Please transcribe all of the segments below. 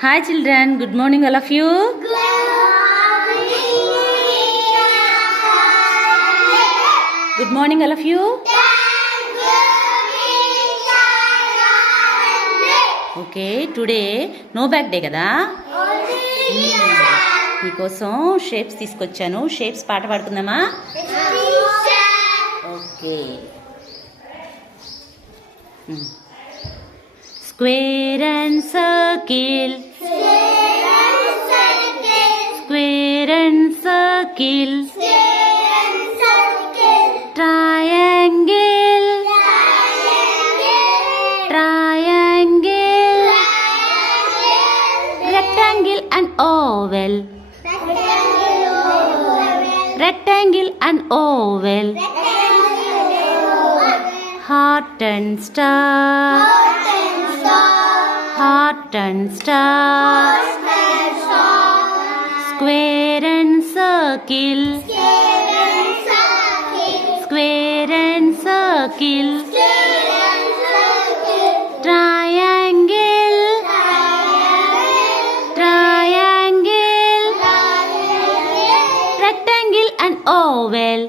Hi children, good morning all of you. Good morning all of you. Okay, today no back day kada. మీకోసం shapes తీసుకొచ్చాను. Shapes పాట పాడుకుందామా? Okay. Square and circle, square and circle, triangle, triangle, rectangle and oval, rectangle and oval, heart and star, heart and star, square and circle, square and circle, triangle, triangle, rectangle and oval,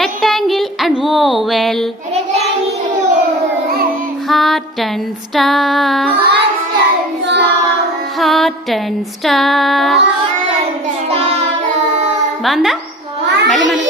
rectangle and oval, heart and star, heart and star. Banda? Mali mana?